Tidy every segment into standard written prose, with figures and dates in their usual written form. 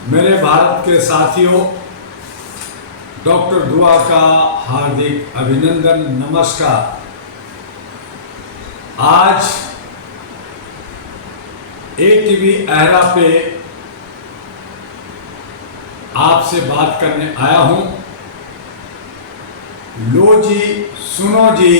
मेरे भारत के साथियों, डॉक्टर दुआ का हार्दिक अभिनंदन, नमस्कार। आज ATV अहरा पे आपसे बात करने आया हूं। लो जी, सुनो जी,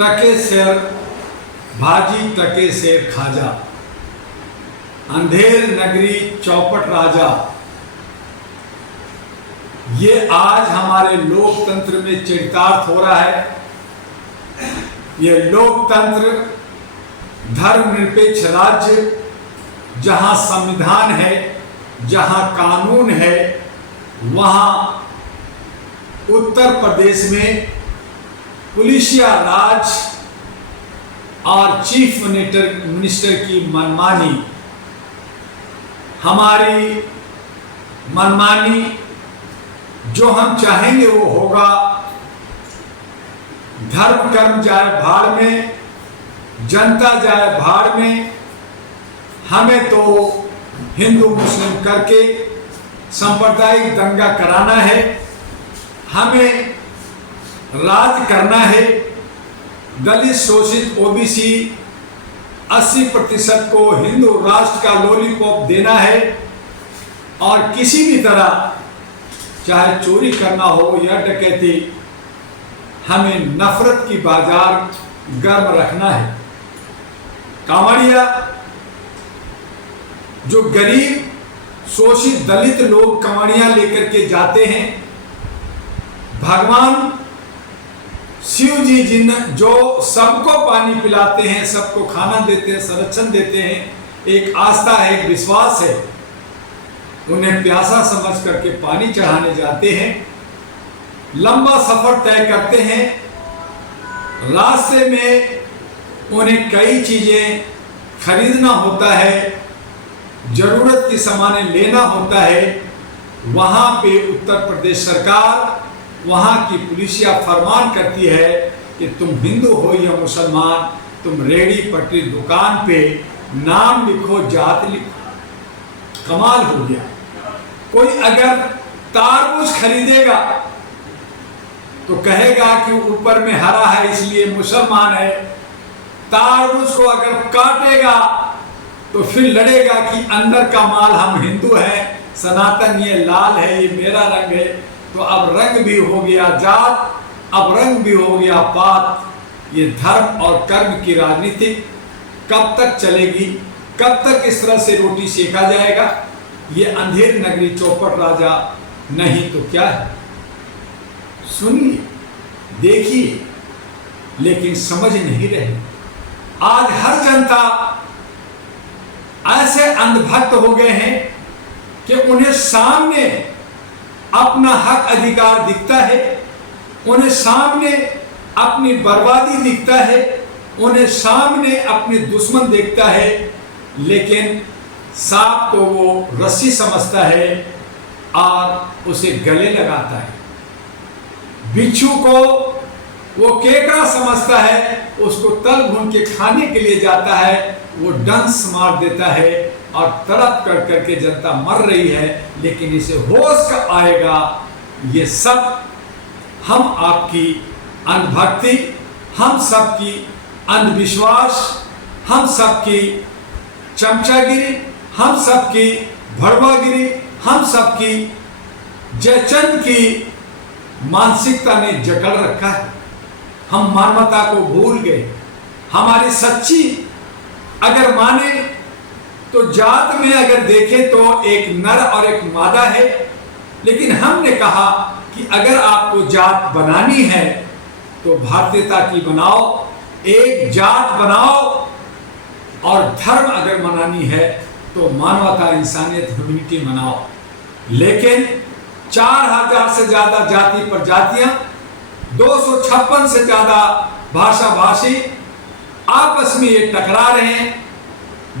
टके शेर भाजी टके शेर खाजा, अंधेर नगरी चौपट राजा। ये आज हमारे लोकतंत्र में चरितार्थ हो रहा है। ये लोकतंत्र धर्मनिरपेक्ष राज्य, जहां संविधान है, जहां कानून है, वहां उत्तर प्रदेश में पुलिसिया राज और चीफ मिनिस्टर की मनमानी, हमारी मनमानी, जो हम चाहेंगे वो होगा। धर्म कर्म जाए भाड़ में, जनता जाए भाड़ में। हमें तो हिंदू मुस्लिम करके सांप्रदायिक दंगा कराना है, हमें राज करना है। दलित, शोषित, OBC 80% को हिंदू राष्ट्र का लॉलीपॉप देना है। और किसी भी तरह, चाहे चोरी करना हो या डकैती, हमें नफरत की बाजार गर्म रखना है। कांवड़िया, जो गरीब शोषित दलित लोग कांवड़िया लेकर के जाते हैं, भगवान शिव जी जो सबको पानी पिलाते हैं, सबको खाना देते हैं, संरक्षण देते हैं, एक आस्था है, एक विश्वास है, उन्हें प्यासा समझ करके पानी चढ़ाने जाते हैं। लंबा सफर तय करते हैं, रास्ते में उन्हें कई चीजें खरीदना होता है, जरूरत की सामानें लेना होता है। वहां पे उत्तर प्रदेश सरकार, वहां की पुलिसिया फरमान करती है कि तुम हिंदू हो या मुसलमान, तुम रेडी पटरी दुकान पे नाम लिखो, जात लिखो। कमाल हो गया। कोई अगर तारबूज खरीदेगा तो कहेगा कि ऊपर में हरा है इसलिए मुसलमान है। तारबूज को अगर काटेगा तो फिर लड़ेगा कि अंदर का माल हम हिंदू हैं, सनातन, ये लाल है, ये मेरा रंग है। तो अब रंग भी हो गया जात, अब रंग भी हो गया पात। ये धर्म और कर्म की राजनीति कब तक चलेगी? कब तक इस तरह से रोटी सेका जाएगा? ये अंधेर नगरी चौपट राजा नहीं तो क्या है? सुनिए, देखिए, लेकिन समझ नहीं रहे। आज हर जनता ऐसे अंधभक्त हो गए हैं कि उन्हें सामने अपना हक अधिकार दिखता है, उन्हें सामने अपनी बर्बादी दिखता है, उन्हें सामने अपने दुश्मन देखता है, लेकिन सांप को वो रस्सी समझता है और उसे गले लगाता है। बिच्छू को वो केकड़ा समझता है, उसको तल भून के खाने के लिए जाता है, वो डंस मार देता है और तड़प कर करके जनता मर रही है। लेकिन इसे होश कब आएगा? ये सब हम आपकी अंधभक्ति, हम सबकी अंधविश्वास, हम सबकी चमचागिरी, हम सबकी भड़वागिरी, हम सबकी जयचंद की मानसिकता ने जकड़ रखा है। हम मानवता को भूल गए। हमारी सच्ची अगर माने तो जात में अगर देखें तो एक नर और एक मादा है, लेकिन हमने कहा कि अगर आपको जात बनानी है तो भारतीयता की बनाओ, एक जात बनाओ। और धर्म अगर मनानी है तो मानवता, इंसानियत, ह्यूमैनिटी मनाओ। लेकिन 4000 से ज्यादा जाति प्रजातियां, 256 से ज्यादा भाषा भाषी आपस में ये टकरा रहे हैं।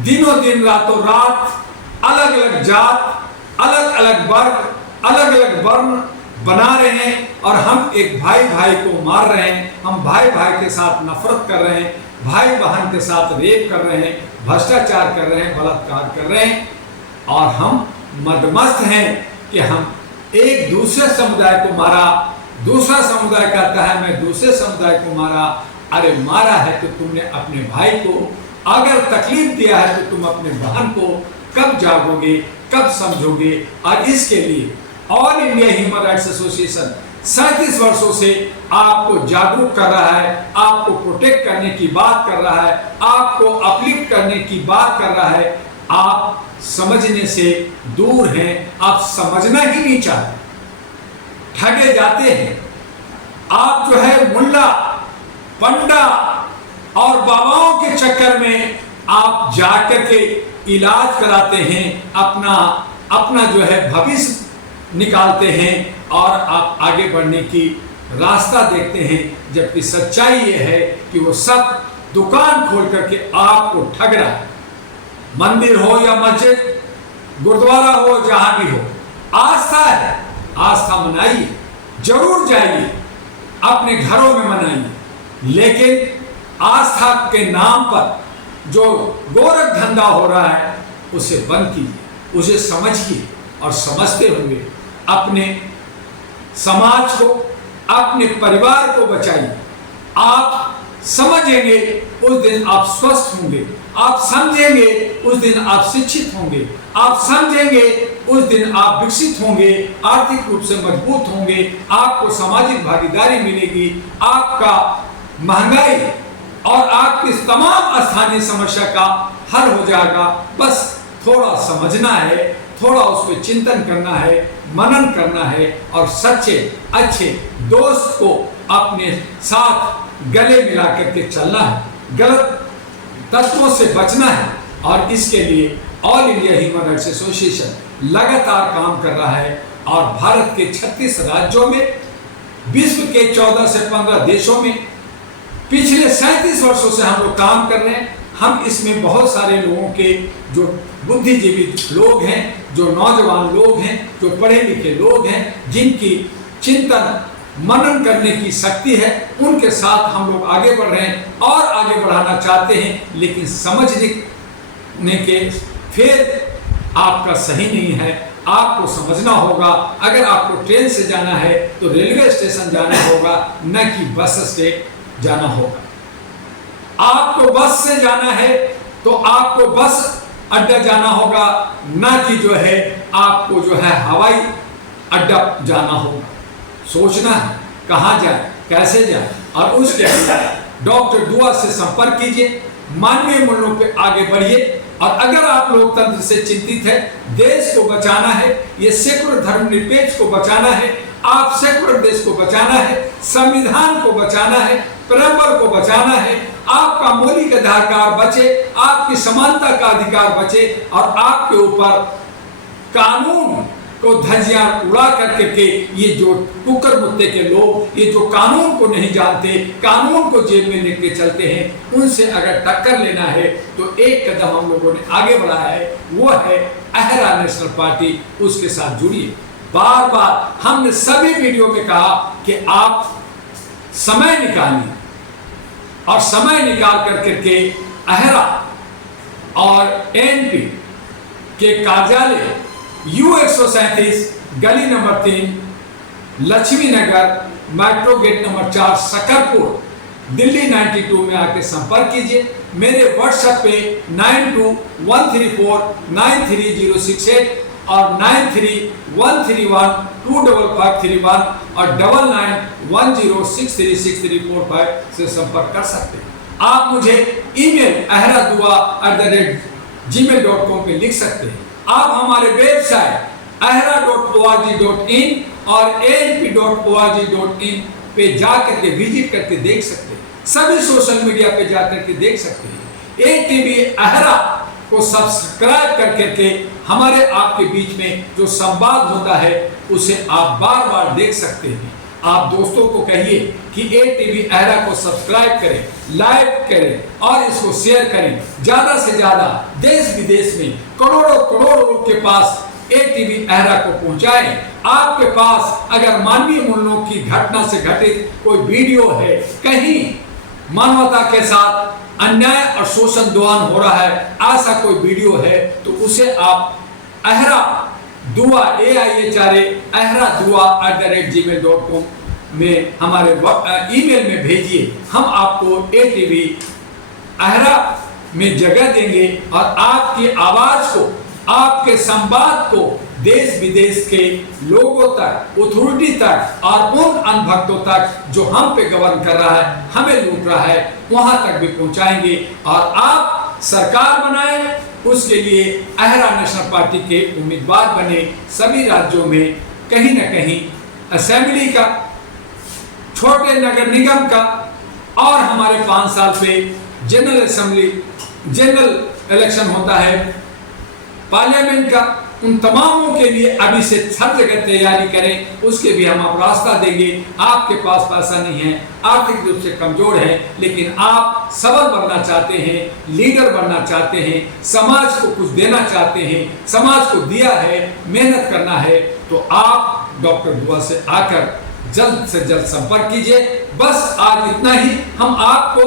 दिनों दिन, रातों रात, अलग अलग जात, अलग अलग वर्ग, अलग अलग वर्ण बना रहे हैं। और हम एक भाई भाई को मार रहे हैं, हम भाई भाई के साथ नफरत कर रहे हैं, भाई बहन के साथ रेप कर रहे हैं, भ्रष्टाचार कर रहे हैं, बलात्कार कर रहे हैं। और हम मदमस्त हैं कि हम एक दूसरे समुदाय को मारा, दूसरा समुदाय कहता है मैं दूसरे समुदाय को मारा। अरे मारा है तो तुमने अपने भाई को, अगर तकलीफ दिया है तो तुम अपने बहन को कब जागोगे, कब समझोगे। और इसके लिए all India human rights association 37 वर्षों से आपको जागरूक कर रहा है, आपको प्रोटेक्ट करने की बात कर रहा है, आपको अपलिफ्ट करने की बात कर रहा है। आप समझने से दूर हैं, आप समझना ही नहीं चाहते, ठगे जाते हैं। आप जो है मुल्ला, पंडा और बाबाओं के चक्कर में आप जाकर के इलाज कराते हैं, अपना जो है भविष्य निकालते हैं और आप आगे बढ़ने की रास्ता देखते हैं। जबकि सच्चाई ये है कि वो सब दुकान खोल करके आपको ठग रहा है। मंदिर हो या मस्जिद, गुरुद्वारा हो, जहां भी हो, आस्था है, आस्था मनाइए, जरूर जाइए, अपने घरों में मनाइए, लेकिन आस्था के नाम पर जो गोरख धंधा हो रहा है उसे बंद कीजिए, उसे समझिए और समझते हुए अपने समाज को, अपने परिवार को बचाइए। आप समझेंगे उस दिन आप स्वस्थ होंगे, आप समझेंगे उस दिन आप शिक्षित होंगे, आप समझेंगे उस दिन आप विकसित होंगे, आर्थिक रूप से मजबूत होंगे, आपको सामाजिक भागीदारी मिलेगी, आपका महंगाई और आपकी तमाम स्थानीय समस्या का हल हो जाएगा। बस थोड़ा समझना है, थोड़ा उस पर चिंतन करना है, मनन करना है और सच्चे अच्छे दोस्त को अपने साथ गले मिला करके चलना है, गलत तत्वों से बचना है। और इसके लिए all India human rights association लगातार काम कर रहा है और भारत के 36 राज्यों में, विश्व के 14 से 15 देशों में पिछले 37 वर्षों से हम लोग काम कर रहे हैं। हम इसमें बहुत सारे लोगों के, जो बुद्धिजीवी लोग हैं, जो नौजवान लोग हैं, जो पढ़े लिखे लोग हैं, जिनकी चिंतन मनन करने की शक्ति है, उनके साथ हम लोग आगे बढ़ रहे हैं और आगे बढ़ाना चाहते हैं। लेकिन समझने के फिर आपका सही नहीं है, आपको समझना होगा। अगर आपको ट्रेन से जाना है तो रेलवे स्टेशन जाना होगा, न कि बस से जाना होगा। आपको बस से जाना है तो आपको बस अड्डा जाना होगा, न कि जो है आपको जो है हवाई अड्डा जाना होगा। सोचना है कहाँ जाए, कैसे जाए, और उसके लिए डॉक्टर दुआ से संपर्क कीजिए, मानवीय मूल्यों पे आगे बढ़िए। और अगर आप लोकतंत्र से चिंतित है, देश को बचाना है, ये सेकुलर धर्मनिरपेक्ष को बचाना है, आप सेकुलर देश को बचाना है, संविधान को बचाना है, प्रेमबल को बचाना है, आपका मौलिक अधिकार बचे, आपकी समानता का अधिकार बचे और आपके ऊपर कानून को धज्जियां उड़ा करके ये जो कुकर मुत्ते के लोग, ये जो कानून को नहीं जानते, कानून को जेब में लेके चलते हैं, उनसे अगर टक्कर लेना है तो एक कदम हम लोगों ने आगे बढ़ाया है, वो है अहरा नेशनल पार्टी। उसके साथ जुड़िए। बार बार हमने सभी वीडियो में कहा कि आप समय निकालिए और समय निकाल करके अहरा और एनपी के कार्यालय U137 गली number 3 Laxmi Nagar metro gate number 4 Shakarpur Delhi 92 में आके संपर्क कीजिए। मेरे व्हाट्सएप पे 9213493068 और 9313125531 और 9910636345 से संपर्क कर सकते हैं। आप मुझे ईमेल ahradua@gmail.com पे लिख सकते हैं। आप हमारे वेबसाइट ahra.org.in और anp.org.in पे जाकर के विजिट करके देख सकते हैं। सभी सोशल मीडिया पे जाकर के देख सकते हैं। ATV अहरा को सब्सक्राइब करके हमारे आपके बीच में जो संवाद होता है उसे आप बार बार देख सकते हैं। आप दोस्तों को कहिए कि ATV अहरा को सब्सक्राइब करें, लाइक करें और इसको शेयर करें। ज्यादा से ज्यादा देश विदेश में करोड़ों लोगों के पास ATV अहरा को पहुंचाएं। आपके पास अगर मानवीय मूल्यों की घटना से घटित कोई वीडियो है, कहीं मानवता के साथ अन्याय और शोषण दुआन हो रहा है, ऐसा कोई वीडियो है तो उसे आप अहरा दुआ ahra@gmail.com में हमारे ईमेल में भेजिए। हम आपको ATV आहरा में जगह देंगे और आपकी आवाज को, आपके संवाद को देश विदेश के लोगों तक, अथॉरिटी तक और उन अनभक्तों तक जो हम पे गवर्न कर रहा है, हमें लूट रहा है, वहां तक भी पहुंचाएंगे। और आप सरकार बनाए, उसके लिए आहरा नेशनल पार्टी के उम्मीदवार बने। सभी राज्यों में कहीं न कहीं असेंबली का, छोटे नगर निगम का और हमारे 5 साल पे जनरल इलेक्शन होता है, पार्लियामेंट का, उन तमामों के लिए अभी से हर जगह तैयारी करें। उसके भी हम आप रास्ता देंगे। आपके पास पैसा नहीं है, आर्थिक रूप से कमजोर है, लेकिन आप सबल बनना चाहते हैं, लीडर बनना चाहते हैं, समाज को कुछ देना चाहते हैं, समाज को दिया है, मेहनत करना है, तो आप डॉक्टर दुआ से आकर जल्द से जल्द संपर्क कीजिए। बस आज इतना ही। हम आपको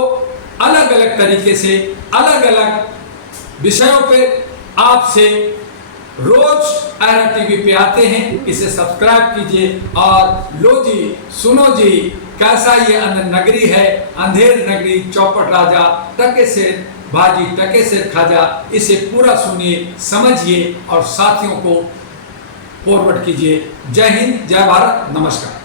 अलग अलग तरीके से, अलग अलग विषयों पे आपसे रोज आहरा टीवी पे आते हैं। इसे सब्सक्राइब कीजिए और लो जी, सुनो जी, कैसा ये नगरी है, अंधेर नगरी, चौपट राजा, टके से भाजी, टके से खाजा। इसे पूरा सुनिए, समझिए और साथियों को फॉरवर्ड कीजिए। जय हिंद, जय भारत, नमस्कार।